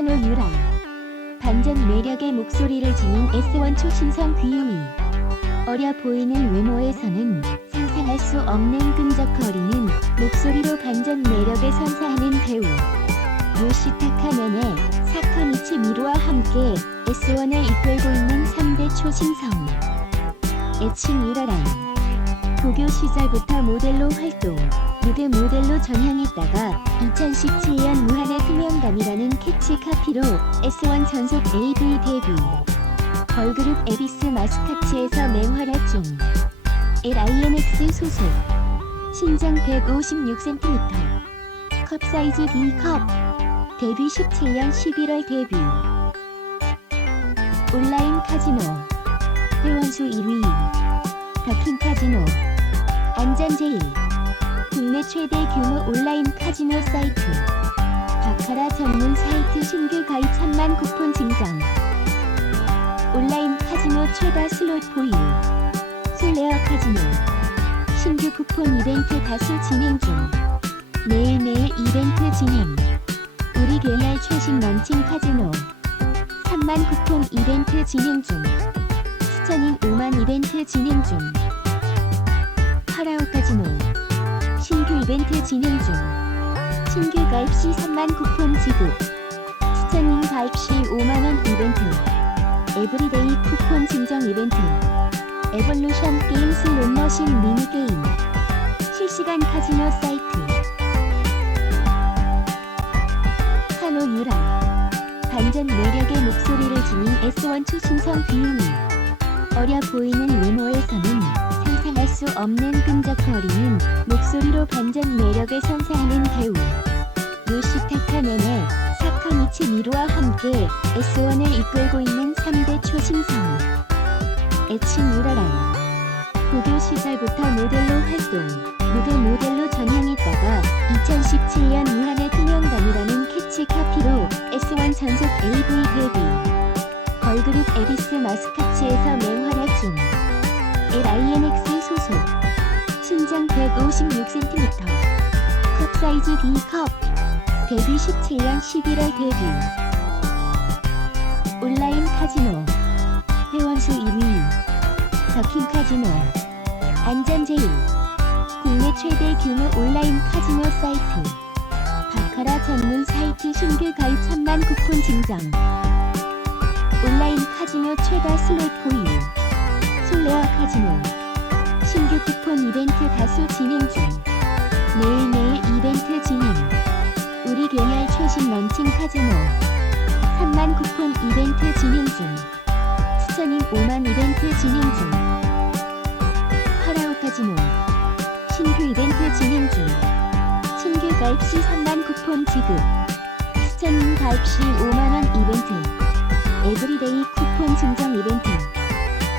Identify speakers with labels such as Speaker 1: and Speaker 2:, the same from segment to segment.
Speaker 1: 카노 유라 반전 매력의 목소리를 지닌 S1 초신성 귀요미. 어려 보이는 외모에서는 상상할 수 없는 끈적거리는 목소리로 반전 매력을 선사하는 배우. 요시타카 네네 사카미치 미루와 함께 S1을 이끌고 있는 3대 초신성. 애칭 유라란 고교 시절부터 모델로 활동 무대 모델로 전향했다가 2017년 무한의 투명감이라는 캐치 카피로 S1 전속 AV 데뷔. 걸그룹 에비스 마스카츠에서 맹활약 중. LINX 소속. 신장 156cm 컵 사이즈 D컵. 데뷔 17년 11월 데뷔. 온라인 카지노. 회원수 1위. 더킹 카지노 안전제일. 국내 최대 규모 온라인 카지노 사이트. 바카라 전문 사이트 신규 가입 3만 쿠폰 증정. 온라인 카지노 최다 슬롯 보유. 솔레어 카지노. 신규 쿠폰 이벤트 다수 진행 중. 매일매일 이벤트 진행. 우리 개날 최신 런칭 카지노. 3만 쿠폰 이벤트 진행 중. 수천인 5만 이벤트 진행 중 이벤트 진행 중. 신규 가입 시 3만 쿠폰 지급. 수천인 가입 시 5만원 이벤트. 에브리데이 쿠폰 증정 이벤트. 에볼루션 게임스 롯머신 미니게임. 실시간 카지노 사이트. 카노 유라 반전 매력의 목소리를 지닌 S1 초신성 귀요미 어려 보이는 외모에서는 수 없는 끈적거리는 목소리로 반전 매력을 선사하는 배우. 요시타카 네네 사카미치 미루와 함께 S1을 이끌고 있는 3대 초신성 유라란 고교 시절부터 모델로 활동 무대 모델로 전향했다가 2017년 무한의 투명감이라는 캐치 카피로 S1 전속 AV 데뷔. 걸그룹 에비스 마스카츠에서 맹활약 중 LINX 소속 신장 156cm 컵 사이즈 D컵 데뷔 17년 11월 데뷔. 온라인 카지노 회원수 1위 더킹 카지노 안전제일 국내 최대 규모 온라인 카지노 사이트 바카라 전문 사이트 신규 가입 3만 쿠폰 증정. 온라인 카지노 최다 슬롯 보유 솔레어 카지노 신규 쿠폰 이벤트 다수 진행 중. 매일매일 이벤트 진행. 우리 개날 최신 런칭 카지노. 3만 쿠폰 이벤트 진행 중. 수천인 5만 이벤트 진행 중. 파라오 카지노. 신규 이벤트 진행 중. 신규 가입 시 3만 쿠폰 지급. 수천인 가입 시 5만원 이벤트. 에브리데이 쿠폰 증정 이벤트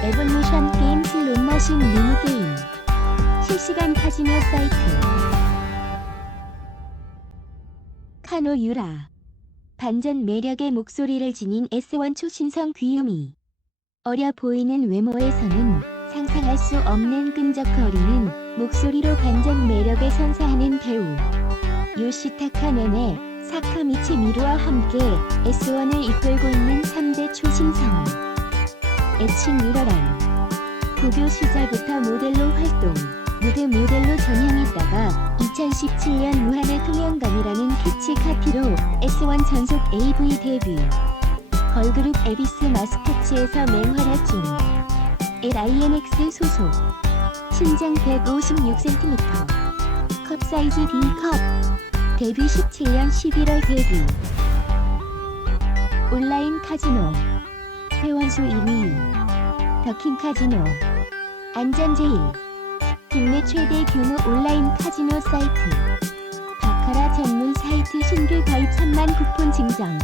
Speaker 1: 에볼루션 게임스 롯머신 미니게임. 실시간 카지노 사이트. 카노 유라. 반전 매력의 목소리를 지닌 S1 초신성 귀요미. 어려 보이는 외모에서는 상상할 수 없는 끈적거리는 목소리로 반전 매력을 선사하는 배우. 요시타카 네네 사카미치 미루와 함께 S1을 이끌고 있는 3대 초신성 애칭 유라란 고교 시절부터 모델로 활동 무대 모델로 전향했다가 2017년 무한의 투명감이라는 캐치 카피로 S1 전속 AV 데뷔. 걸그룹 에비스 마스카츠에서 맹활약 중 LINX 소속. 신장 156cm 컵 사이즈 D컵. 데뷔 17년 11월 데뷔. 온라인 카지노 회원수 1위 더킹 카지노 안전제일 국내 최대 규모 온라인 카지노 사이트 바카라 전문 사이트 신규 가입 3만 쿠폰 증정